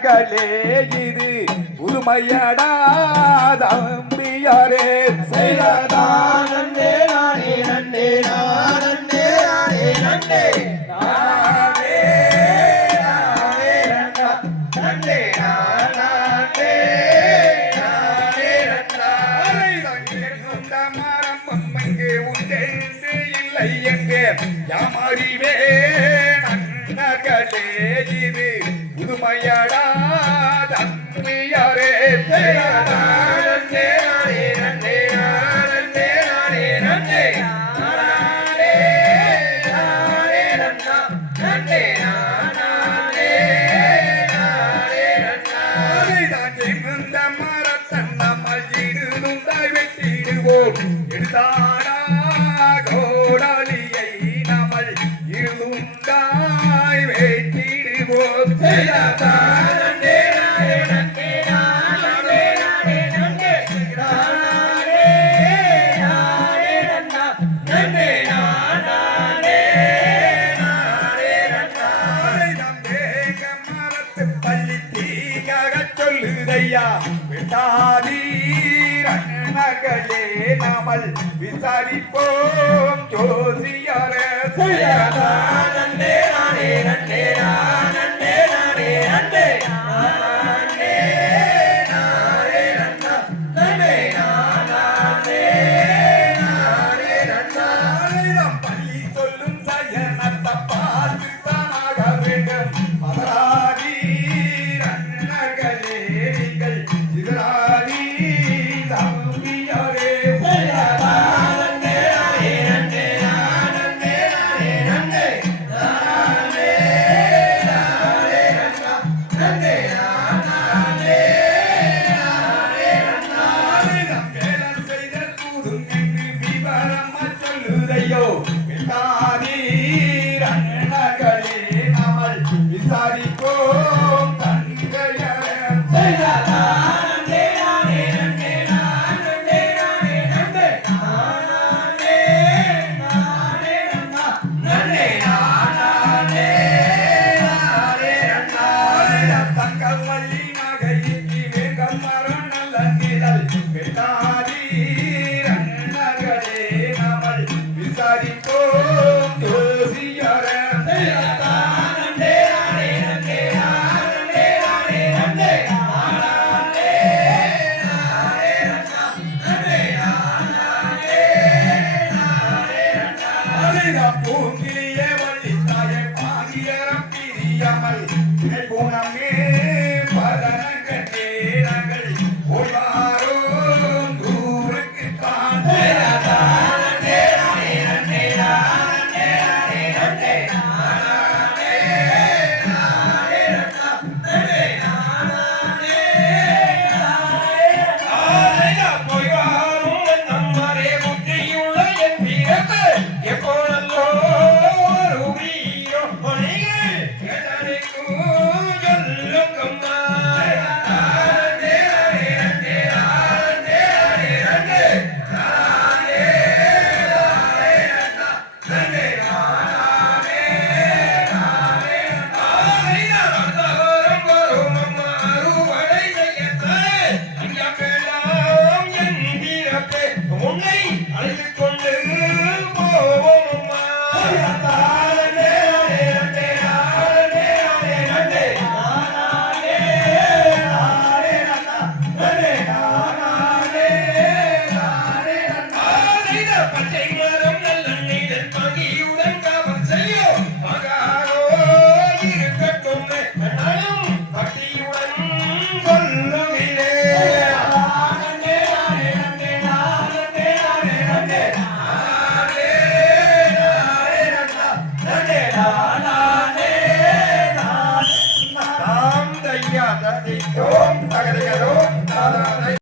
அண்ணர்களே இது புதுமையடா தம்பியாரே செய்ததான் நன்னே நானே நன்னே நானே நானே நன்னே நானே நானே நன்னே நானே நானே நன்னாரை தங்கிருந்த மரம் அம்மங்கே உண்டே இல்லை எங்கே யாமறிவே நன்னர்களே இது புதுமையடா தம்பியாரே நன்னே நானே நன்னே நானே நானே நன்னே நானே நானே நன்னே நானே நானே நன்னாரை தாங்கிருந்த மரத்தன் நம்மள் இருந்தாய் வெட்டிடுவோம் எடுத்தாடா கோடாலியை நம்மள் இருந்தாய் வெட்டிடுவோம் மகளே நாமல் விசாரிப்போம் ஜோசியாரே நன்னே நானே நன்னே நானே நானே நன்னே நானே நானே நன்னே நானே நானே நன்னாரை நம் பள்ளி சொல்லும் சயனத்தை பார்த்து தானாக வேண்டும் மகராதி நன்னகளே நீங்கள் சிதறாதி தம்பியாரே விசாரிப்போம் தங்கையரே தங்கமல்லி மகைக்கு வேகம் மரம் நல்ல நிழல் பெண்ணாரி நன்னகளே நாமல் விசாரிப்போம் ஜோசியாரே பூங்கிலியே வள்ளித்தாயே பாங்கியரம் பிரியாமல் பூனமே பதனங்கட்டே நாங்கள் ஓய்வாரோம் தூருக்கு உன்னை அழைத்து